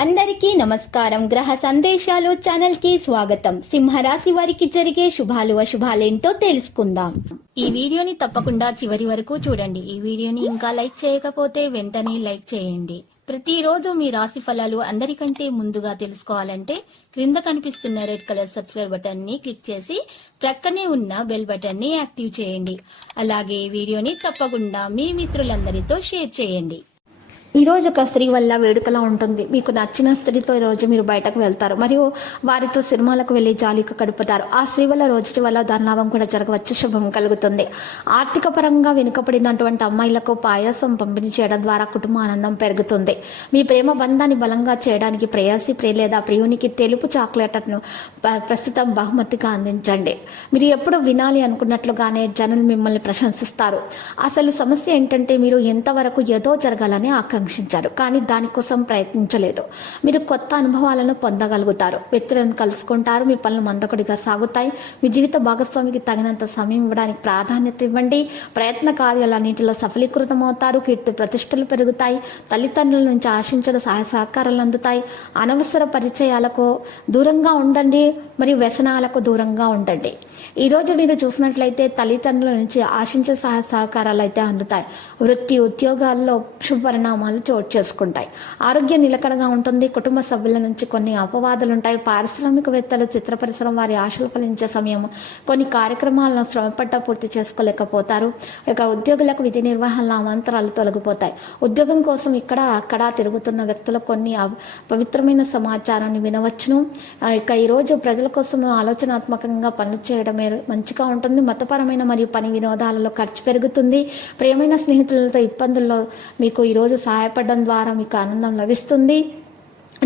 అందరికీ నమస్కారం. గ్రహ సందేశాలు ఛానల్ కి స్వాగతం. సింహరాశి వారికి జరిగే శుభాలు అశుభాలేంటో తెలుసుకుందాం. ఈ వీడియోని తప్పకుండా చివరి వరకు చూడండి. ఈ వీడియోని ఇంకా లైక్ చేయకపోతే వెంటనే లైక్ చేయండి. ప్రతిరోజు మీ రాశి ఫలాలు అందరికంటే ముందుగా తెలుసుకోవాలంటే క్రింద కనిపిస్తున్న రెడ్ కలర్ సబ్స్క్రైబ్ బటన్ ని క్లిక్ చేసి ప్రక్కనే ఉన్న బెల్ బటన్ ని యాక్టివ్ చేయండి. అలాగే వీడియోని తప్పకుండా మీ మిత్రులందరితో షేర్ చేయండి. ఈ రోజు ఒక స్త్రీ వల్ల వేడుకలా ఉంటుంది. మీకు నచ్చిన స్త్రీతో ఈ రోజు మీరు బయటకు వెళ్తారు మరియు వారితో సినిమాలకు వెళ్లి జాలీగా గడుపుతారు. ఆ స్త్రీ వల్ల రోజు వల్ల ధనలాభం కూడా జరగవచ్చు, శుభం కలుగుతుంది. ఆర్థిక పరంగా వెనుకబడినటువంటి అమ్మాయిలకు పాయసం పంపిణీ చేయడం ద్వారా కుటుంబ ఆనందం పెరుగుతుంది. మీ ప్రేమ బంధాన్ని బలంగా చేయడానికి ప్రేయసి లేదా ప్రియునికి తెలుపు చాక్లెట్ను ప్రస్తుతం బహుమతిగా అందించండి. మీరు ఎప్పుడు వినాలి అనుకున్నట్లుగానే జనులు మిమ్మల్ని ప్రశంసిస్తారు. అసలు సమస్య ఏంటంటే మీరు ఎంతవరకు ఏదో జరగాలని ఆకాంక్షించారు, కానీ దానికోసం ప్రయత్నించలేదు. మీరు కొత్త అనుభవాలను పొందగలుగుతారు. వ్యక్తులను కలుసుకుంటారు. మీ పనులు మందకొడిగా సాగుతాయి. మీ జీవిత భాగస్వామికి తగినంత సమయం ఇవ్వడానికి ప్రాధాన్యత ఇవ్వండి. ప్రయత్న కార్యాలన్నింటిలో సఫలీకృతమవుతారు. కీర్తి ప్రతిష్టలు పెరుగుతాయి. తల్లిదండ్రుల నుంచి ఆశించిన సహాయ సహకారాలు అందుతాయి. అనవసర పరిచయాలకు దూరంగా ఉండండి మరియు వ్యసనాలకు దూరంగా ఉండండి. ఈరోజు మీరు చూసినట్లయితే తల్లిదండ్రుల నుంచి ఆశించే సహాయ సహకారాలు అయితే అందుతాయి. వృత్తి ఉద్యోగాల్లో శుభపరిణామాలు చోటు చేసుకుంటాయి. ఆరోగ్యం నిలకడగా ఉంటుంది. కుటుంబ సభ్యుల నుంచి కొన్ని అపవాదులు ఉంటాయి. పారిశ్రామికవేత్తలు, చిత్ర పరిశ్రమ వారి ఆశలు ఫలించే సమయం. కొన్ని కార్యక్రమాలను శ్రమపడ్డ పూర్తి చేసుకోలేకపోతారు. ఇక ఉద్యోగులకు విధి నిర్వహణ అవంతరాలు తొలగిపోతాయి. ఉద్యోగం కోసం ఇక్కడ అక్కడ తిరుగుతున్న వ్యక్తులు కొన్ని పవిత్రమైన సమాచారాన్ని వినవచ్చును. ఇక ఈరోజు ప్రజల కోసం ఆలోచనాత్మకంగా పనులు చేయడం మంచిగా ఉంటుంది. మతపరమైన మరియు పని వినోదాలలో ఖర్చు పెరుగుతుంది. ప్రియమైన స్నేహితులతో ఇబ్బందుల్లో మీకు ఈరోజు సహాయపడడం ద్వారా మీకు ఆనందం లభిస్తుంది.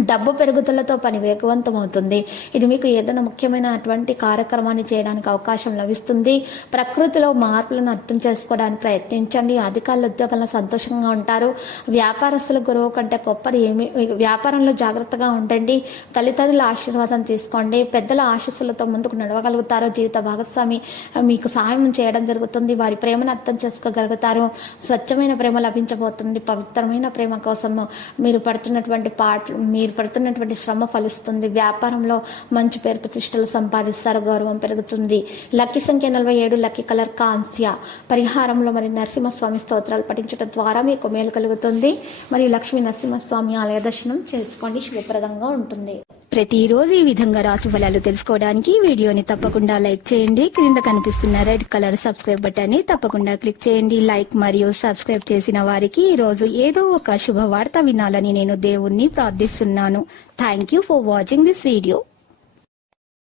డబ్బు పెరుగుదలతో పని వేగవంతం అవుతుంది. ఇది మీకు ఏదైనా ముఖ్యమైనటువంటి కార్యక్రమాన్ని చేయడానికి అవకాశం లభిస్తుంది. ప్రకృతిలో మార్పులను అర్థం చేసుకోవడానికి ప్రయత్నించండి. అధికారుల ఉద్యోగాల్లో సంతోషంగా ఉంటారు. వ్యాపారస్తుల గురువు కంటే గొప్పది ఏమి. వ్యాపారంలో జాగ్రత్తగా ఉండండి. తల్లిదండ్రుల ఆశీర్వాదం తీసుకోండి. పెద్దల ఆశీస్సులతో ముందుకు నడవగలుగుతారు. జీవిత భాగస్వామి మీకు సహాయం చేయడం జరుగుతుంది. వారి ప్రేమను అర్థం చేసుకోగలుగుతారు. స్వచ్ఛమైన ప్రేమ లభించబోతుంది. పవిత్రమైన ప్రేమ కోసం మీరు పడుతున్నటువంటి శ్రమ ఫలిస్తుంది. వ్యాపారంలో మంచి పేరు ప్రతిష్టలు సంపాదిస్తారు. గౌరవం పెరుగుతుంది. లక్కీ సంఖ్య 47. లక్కీ కలర్ కాంస్య. పరిహారంలో మరి నరసింహస్వామి స్తోత్రాలు పఠించడం ద్వారా మీకు మేలు కలుగుతుంది. మరియు లక్ష్మీ నరసింహస్వామి ఆలయ దర్శనం చేసుకోండి, శుభప్రదంగా ఉంటుంది. ప్రతిరోజు ఈ విధంగా రాశి ఫలాలు తెలుసుకోవడానికి వీడియోని తప్పకుండా లైక్ చేయండి. క్రింద కనిపిస్తున్న రెడ్ కలర్ సబ్స్క్రైబ్ బటన్ ని తప్పకుండా క్లిక్ చేయండి. లైక్ మరియు సబ్స్క్రైబ్ చేసిన వారికి ఈ రోజు ఏదో ఒక శుభవార్త వినాలని నేను దేవుణ్ణి ప్రార్థిస్తున్నాను. Thank you for watching this video.